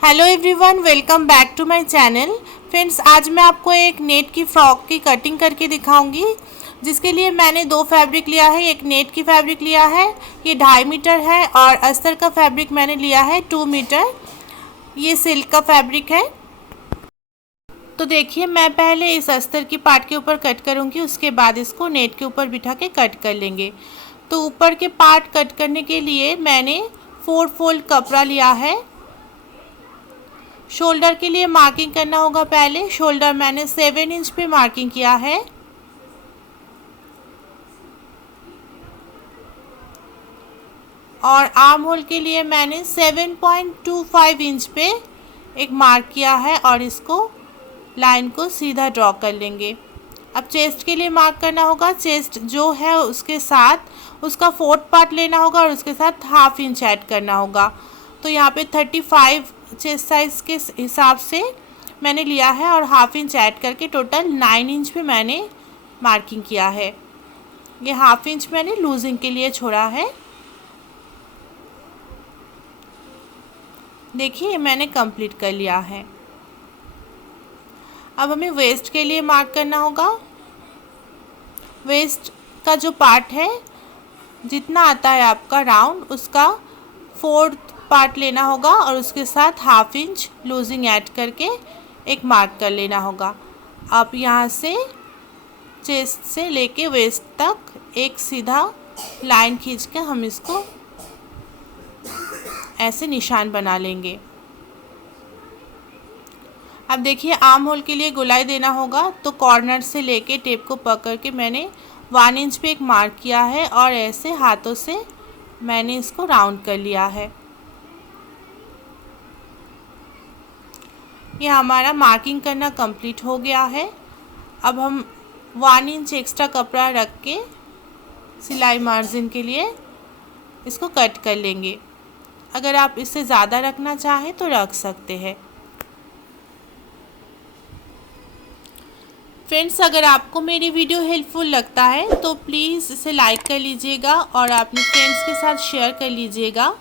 Hello everyone, welcome back to my channel. Friends, आज मैं आपको एक नेट की फ्रॉक की कटिंग करके दिखाऊंगी, जिसके लिए मैंने दो फैब्रिक लिया है। एक नेट की फैब्रिक लिया है, ये 2.5 मीटर है, और अस्तर का फैब्रिक मैंने लिया है 2 मीटर। ये सिल्क का फैब्रिक है। तो देखिए, मैं पहले इस अस्तर की पार्ट के ऊपर कट करूँगी, उसके बाद इसको नेट के ऊपर बिठा के कट कर लेंगे। तो ऊपर के पार्ट कट करने के लिए मैंने 4 फोल्ड कपड़ा लिया है। शोल्डर के लिए मार्किंग करना होगा। पहले शोल्डर मैंने 7 इंच पे मार्किंग किया है, और आर्म होल के लिए मैंने 7.25 इंच पे एक मार्क किया है, और इसको लाइन को सीधा ड्रॉ कर लेंगे। अब चेस्ट के लिए मार्क करना होगा। चेस्ट जो है उसके साथ उसका 4th पार्ट लेना होगा, और उसके साथ 1/2 इंच ऐड करना होगा। तो यहाँ पे 35 चेस्ट साइज़ के हिसाब से मैंने लिया है, और 1/2 इंच ऐड करके टोटल 9 इंच पे मैंने मार्किंग किया है। ये 1/2 इंच मैंने लूजिंग के लिए छोड़ा है। देखिए, मैंने कंप्लीट कर लिया है। अब हमें वेस्ट के लिए मार्क करना होगा। वेस्ट का जो पार्ट है, जितना आता है आपका राउंड, उसका 4th पार्ट लेना होगा, और उसके साथ 1/2 इंच लूजिंग ऐड करके एक मार्क कर लेना होगा। अब यहाँ से चेस्ट से लेके वेस्ट तक एक सीधा लाइन खींच के हम इसको ऐसे निशान बना लेंगे। अब देखिए, आर्म होल के लिए गोलाई देना होगा। तो कॉर्नर से लेके टेप को पकड़ के मैंने 1 इंच पे एक मार्क किया है, और ऐसे हाथों से मैंने इसको राउंड कर लिया है। ये हमारा मार्किंग करना कंप्लीट हो गया है। अब हम 1 इंच एक्स्ट्रा कपड़ा रख के सिलाई मार्जिन के लिए इसको कट कर लेंगे। अगर आप इससे ज़्यादा रखना चाहें तो रख सकते हैं। फ्रेंड्स, अगर आपको मेरी वीडियो हेल्पफुल लगता है तो प्लीज़ इसे लाइक कर लीजिएगा, और अपने फ्रेंड्स के साथ शेयर कर लीजिएगा,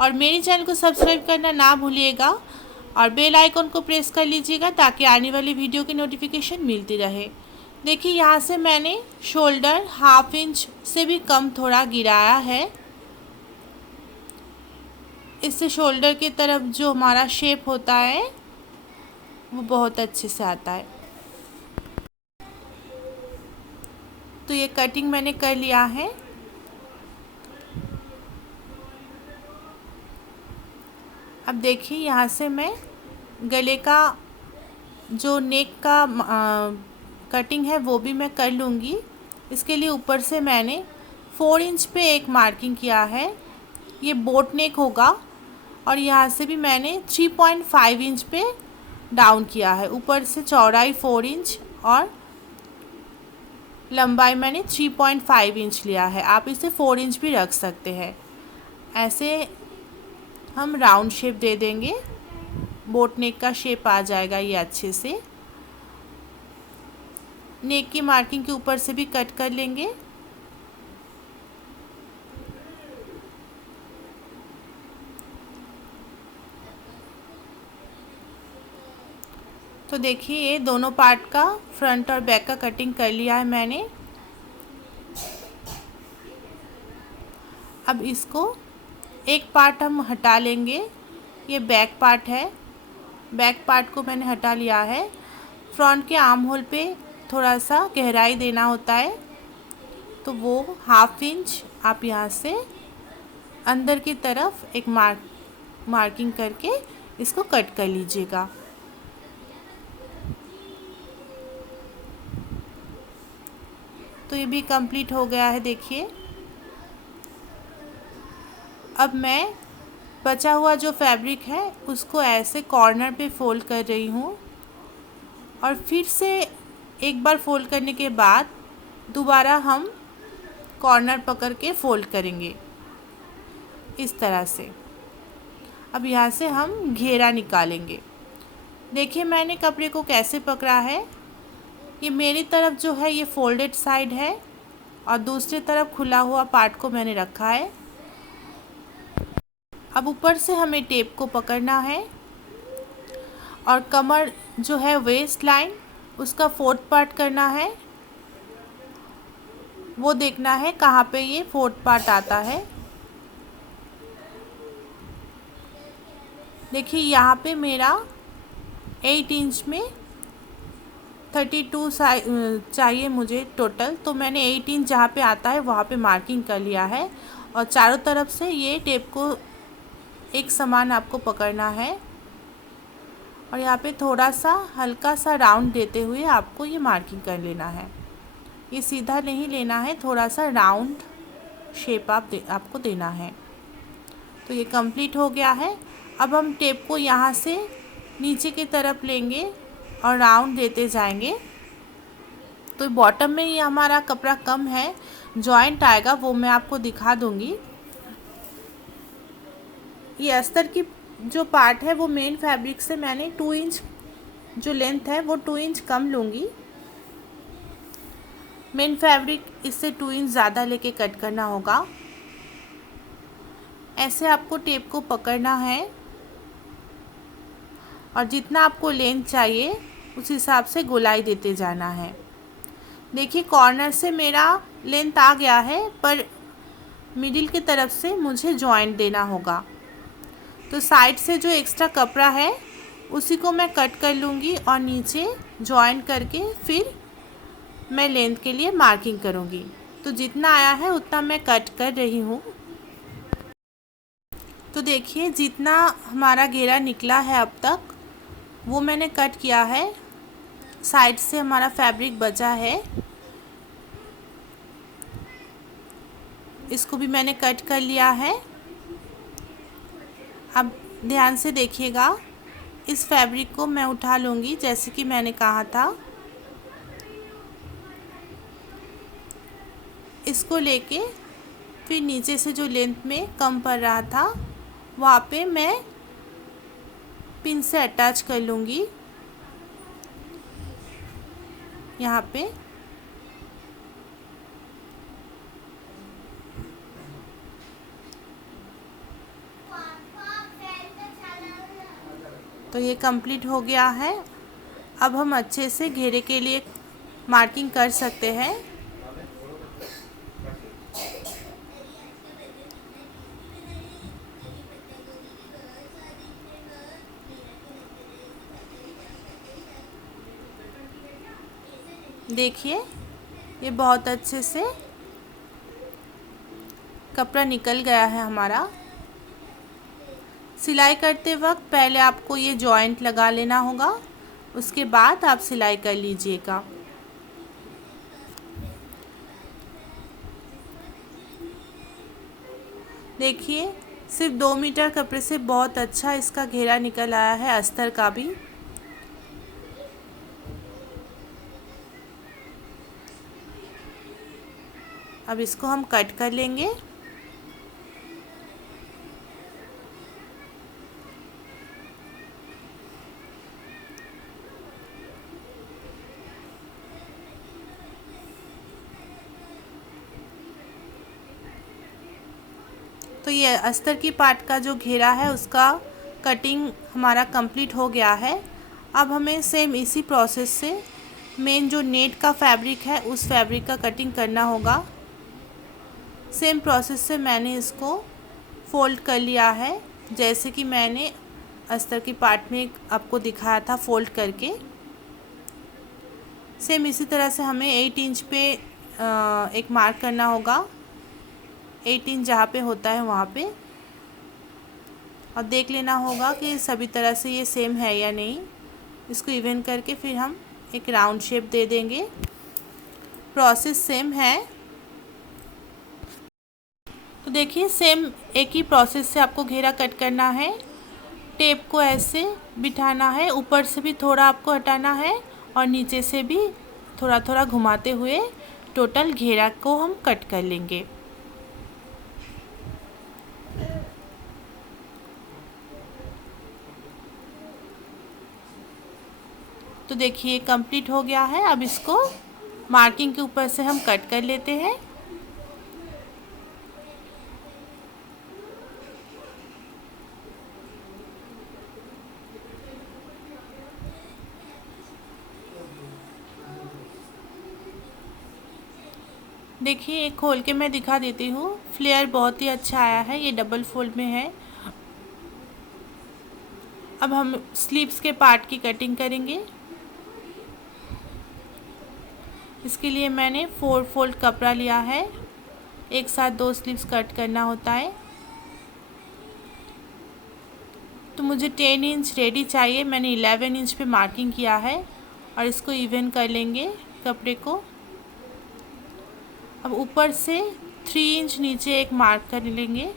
और मेरे चैनल को सब्सक्राइब करना ना भूलिएगा, और बेल आइकन को प्रेस कर लीजिएगा ताकि आने वाली वीडियो की नोटिफिकेशन मिलती रहे। देखिए, यहाँ से मैंने शोल्डर 1/2 इंच से भी कम थोड़ा गिराया है। इससे शोल्डर की तरफ जो हमारा शेप होता है वो बहुत अच्छे से आता है। तो ये कटिंग मैंने कर लिया है। अब देखिए, यहाँ से मैं गले का जो नेक का कटिंग है वो भी मैं कर लूँगी। इसके लिए ऊपर से मैंने 4 इंच पे एक मार्किंग किया है। ये बोट नेक होगा, और यहाँ से भी मैंने 3.5 इंच पे डाउन किया है। ऊपर से चौड़ाई 4 इंच और लंबाई मैंने 3.5 इंच लिया है। आप इसे 4 इंच भी रख सकते हैं। ऐसे हम राउंड शेप दे देंगे, बोट नेक का शेप आ जाएगा ये अच्छे से। नेक की मार्किंग के ऊपर से भी कट कर लेंगे। तो देखिए, ये दोनों पार्ट का फ्रंट और बैक का कटिंग कर लिया है मैंने। अब इसको एक पार्ट हम हटा लेंगे। ये बैक पार्ट है, बैक पार्ट को मैंने हटा लिया है। फ्रंट के आर्म होल पे थोड़ा सा गहराई देना होता है, तो वो 1/2 इंच आप यहाँ से अंदर की तरफ एक मार्किंग करके इसको कट कर लीजिएगा। तो ये भी कंप्लीट हो गया है। देखिए, अब मैं बचा हुआ जो फैब्रिक है उसको ऐसे कॉर्नर पे फोल्ड कर रही हूँ, और फिर से एक बार फोल्ड करने के बाद दोबारा हम कॉर्नर पकड़ के फोल्ड करेंगे इस तरह से। अब यहाँ से हम घेरा निकालेंगे। देखिए, मैंने कपड़े को कैसे पकड़ा है। ये मेरी तरफ जो है ये फोल्डेड साइड है, और दूसरी तरफ खुला हुआ पार्ट को मैंने रखा है। अब ऊपर से हमें टेप को पकड़ना है, और कमर जो है वेस्ट लाइन उसका 4th पार्ट करना है। वो देखना है कहाँ पे ये 4th पार्ट आता है। देखिए यहाँ पे मेरा 8 इंच में 32 चाहिए मुझे टोटल, तो मैंने 8 इंच जहाँ पे आता है वहाँ पे मार्किंग कर लिया है। और चारों तरफ से ये टेप को एक समान आपको पकड़ना है और यहाँ पे थोड़ा सा हल्का सा राउंड देते हुए आपको ये मार्किंग कर लेना है। ये सीधा नहीं लेना है, थोड़ा सा राउंड शेप आपको देना है। तो ये कंप्लीट हो गया है। अब हम टेप को यहाँ से नीचे की तरफ लेंगे और राउंड देते जाएंगे। तो बॉटम में ये हमारा कपड़ा कम है, जॉइंट आएगा, वो मैं आपको दिखा दूँगी। ये अस्तर की जो पार्ट है वो मेन फैब्रिक से मैंने 2 इंच जो लेंथ है वो 2 इंच कम लूँगी। मेन फैब्रिक इससे 2 इंच ज़्यादा लेके कट करना होगा। ऐसे आपको टेप को पकड़ना है और जितना आपको लेंथ चाहिए उस हिसाब से गोलाई देते जाना है। देखिए कॉर्नर से मेरा लेंथ आ गया है, पर मिडिल की तरफ से मुझे जॉइंट देना होगा। तो साइड से जो एक्स्ट्रा कपड़ा है उसी को मैं कट कर लूँगी और नीचे जॉइंट करके फिर मैं लेंथ के लिए मार्किंग करूँगी। तो जितना आया है उतना मैं कट कर रही हूँ। तो देखिए जितना हमारा घेरा निकला है अब तक वो मैंने कट किया है। साइड से हमारा फैब्रिक बचा है, इसको भी मैंने कट कर लिया है। अब ध्यान से देखिएगा, इस फैब्रिक को मैं उठा लूँगी जैसे कि मैंने कहा था। इसको लेके फिर नीचे से जो लेंथ में कम पड़ रहा था वहाँ पे मैं पिन से अटैच कर लूँगी यहाँ पे। तो ये कंप्लीट हो गया है। अब हम अच्छे से घेरे के लिए मार्किंग कर सकते हैं। देखिए ये बहुत अच्छे से कपड़ा निकल गया है हमारा। सिलाई करते वक्त पहले आपको ये जॉइंट लगा लेना होगा, उसके बाद आप सिलाई कर लीजिएगा। देखिए सिर्फ 2 मीटर कपड़े से बहुत अच्छा इसका घेरा निकल आया है, अस्तर का भी। अब इसको हम कट कर लेंगे। तो ये अस्तर की पार्ट का जो घेरा है उसका कटिंग हमारा कंप्लीट हो गया है। अब हमें सेम इसी प्रोसेस से मेन जो नेट का फैब्रिक है उस फैब्रिक का कटिंग करना होगा। सेम प्रोसेस से मैंने इसको फ़ोल्ड कर लिया है, जैसे कि मैंने अस्तर की पार्ट में आपको दिखाया था फ़ोल्ड करके। सेम इसी तरह से हमें 8 इंच पे एक मार्क करना होगा, 8 इंच जहाँ पे होता है वहाँ पे, और देख लेना होगा कि सभी तरह से ये सेम है या नहीं। इसको इवन करके फिर हम एक राउंड शेप दे देंगे। प्रोसेस सेम है। तो देखिए सेम एक ही प्रोसेस से आपको घेरा कट करना है। टेप को ऐसे बिठाना है, ऊपर से भी थोड़ा आपको हटाना है और नीचे से भी थोड़ा थोड़ा घुमाते हुए टोटल घेरा को हम कट कर लेंगे। तो देखिए कंप्लीट हो गया है। अब इसको मार्किंग के ऊपर से हम कट कर लेते हैं। देखिए एक खोल के मैं दिखा देती हूँ। फ्लेयर बहुत ही अच्छा आया है, ये डबल फोल्ड में है। अब हम स्लीव्स के पार्ट की कटिंग करेंगे। इसके लिए मैंने 4 फोल्ड कपड़ा लिया है। एक साथ 2 स्लीव्स कट करना होता है। तो मुझे 10 इंच रेडी चाहिए, मैंने 11 इंच पे मार्किंग किया है और इसको इवन कर लेंगे कपड़े को। अब ऊपर से 3 इंच नीचे एक मार्क कर लेंगे।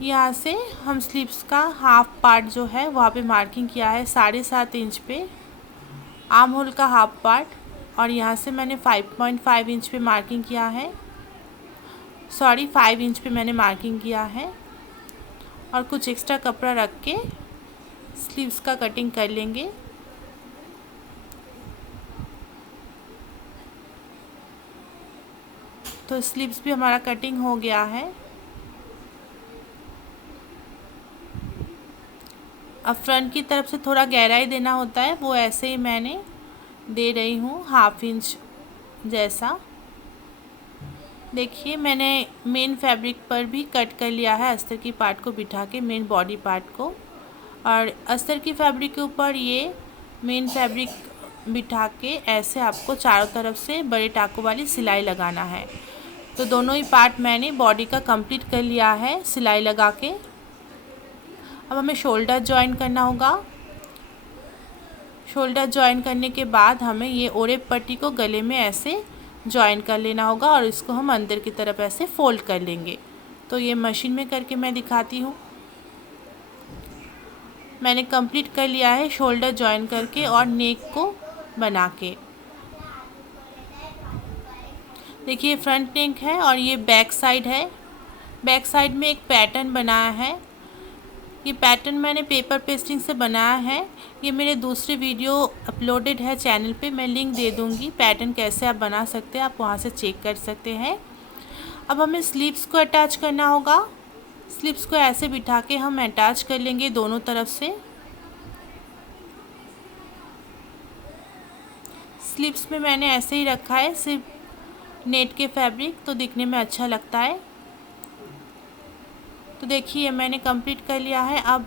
यहाँ से हम स्लीव्स का हाफ पार्ट जो है वहाँ पे मार्किंग किया है 7.5 इंच पे, आर्म होल का हाफ पार्ट। और यहाँ से मैंने 5.5 इंच पे मार्किंग किया है, 5 इंच पे मैंने मार्किंग किया है। और कुछ एक्स्ट्रा कपड़ा रख के स्लीव्स का कटिंग कर लेंगे। तो स्लीव्स भी हमारा कटिंग हो गया है। अब फ्रंट की तरफ से थोड़ा गहराई देना होता है, वो ऐसे ही मैंने दे रही हूँ 1/2 इंच जैसा। देखिए मैंने मेन फैब्रिक पर भी कट कर लिया है अस्तर की पार्ट को बिठा के, मेन बॉडी पार्ट को। और अस्तर की फैब्रिक के ऊपर ये मेन फैब्रिक बिठा के ऐसे आपको चारों तरफ से बड़े टाकों वाली सिलाई लगाना है। तो दोनों ही पार्ट मैंने बॉडी का कंप्लीट कर लिया है सिलाई लगा के। अब हमें शोल्डर जॉइन करना होगा। शोल्डर जॉइन करने के बाद हमें ये ओरेप पट्टी को गले में ऐसे जॉइन कर लेना होगा और इसको हम अंदर की तरफ ऐसे फोल्ड कर लेंगे। तो ये मशीन में करके मैं दिखाती हूँ। मैंने कंप्लीट कर लिया है शोल्डर जॉइन करके और नेक को बना के। देखिए फ्रंट नेक है और ये बैक साइड है। बैक साइड में एक पैटर्न बनाया है। ये पैटर्न मैंने पेपर पेस्टिंग से बनाया है। ये मेरे दूसरे वीडियो अपलोडेड है चैनल पे, मैं लिंक दे दूँगी। पैटर्न कैसे आप बना सकते हैं आप वहाँ से चेक कर सकते हैं। अब हमें स्लीव्स को अटैच करना होगा। स्लीव्स को ऐसे बिठा के हम अटैच कर लेंगे दोनों तरफ से। स्लीव्स में मैंने ऐसे ही रखा है सिर्फ नेट के फैब्रिक, तो दिखने में अच्छा लगता है। तो देखिए मैंने कंप्लीट कर लिया है। अब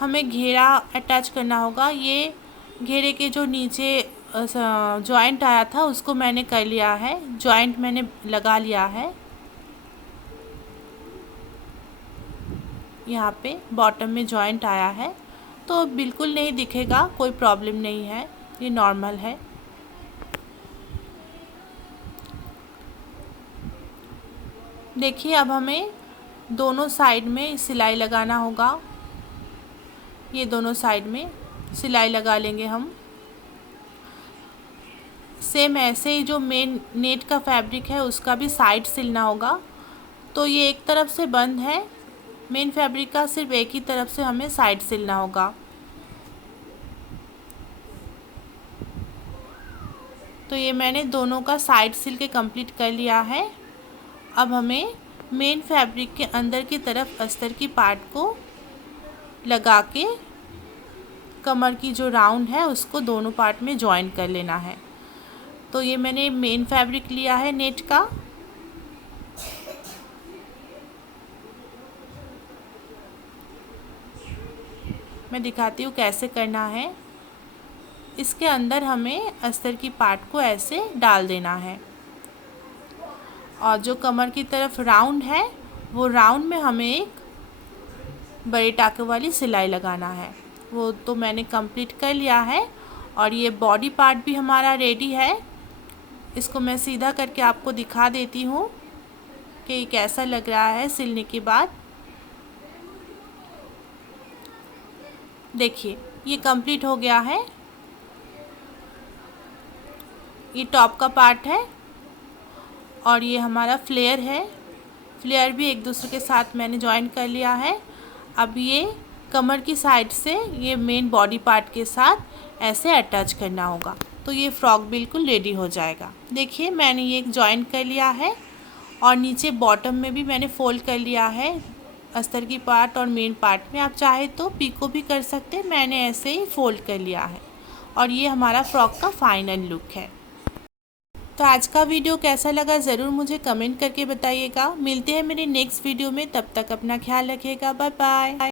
हमें घेरा अटैच करना होगा। ये घेरे के जो नीचे जॉइंट आया था उसको मैंने कर लिया है, जॉइंट मैंने लगा लिया है। यहाँ पे बॉटम में जॉइंट आया है, तो बिल्कुल नहीं दिखेगा, कोई प्रॉब्लम नहीं है, ये नॉर्मल है। देखिए अब हमें दोनों साइड में सिलाई लगाना होगा। ये दोनों साइड में सिलाई लगा लेंगे हम। सेम ऐसे ही जो मेन नेट का फैब्रिक है उसका भी साइड सिलना होगा। तो ये एक तरफ से बंद है मेन फैब्रिक का, सिर्फ एक ही तरफ से हमें साइड सिलना होगा। तो ये मैंने दोनों का साइड सिल के कंप्लीट कर लिया है। अब हमें मेन फैब्रिक के अंदर की तरफ अस्तर की पार्ट को लगा के कमर की जो राउंड है उसको दोनों पार्ट में जॉइन कर लेना है। तो ये मैंने मेन फैब्रिक लिया है नेट का। मैं दिखाती हूँ कैसे करना है। इसके अंदर हमें अस्तर की पार्ट को ऐसे डाल देना है और जो कमर की तरफ राउंड है वो राउंड में हमें एक बड़े टाके वाली सिलाई लगाना है। वो तो मैंने कंप्लीट कर लिया है। और ये बॉडी पार्ट भी हमारा रेडी है। इसको मैं सीधा करके आपको दिखा देती हूँ कि ये कैसा लग रहा है सिलने के बाद। देखिए ये कंप्लीट हो गया है। ये टॉप का पार्ट है और ये हमारा फ्लेयर है। फ्लेयर भी एक दूसरे के साथ मैंने जॉइन कर लिया है। अब ये कमर की साइड से ये मेन बॉडी पार्ट के साथ ऐसे अटैच करना होगा। तो ये फ्रॉक बिल्कुल रेडी हो जाएगा। देखिए मैंने ये जॉइन कर लिया है और नीचे बॉटम में भी मैंने फोल्ड कर लिया है अस्तर की पार्ट और मेन पार्ट में। आप चाहे तो पीको भी कर सकते हैं, मैंने ऐसे ही फोल्ड कर लिया है। और ये हमारा फ्रॉक का फाइनल लुक है। तो आज का वीडियो कैसा लगा ज़रूर मुझे कमेंट करके बताइएगा। मिलते हैं मेरे नेक्स्ट वीडियो में, तब तक अपना ख्याल रखिएगा। Bye bye.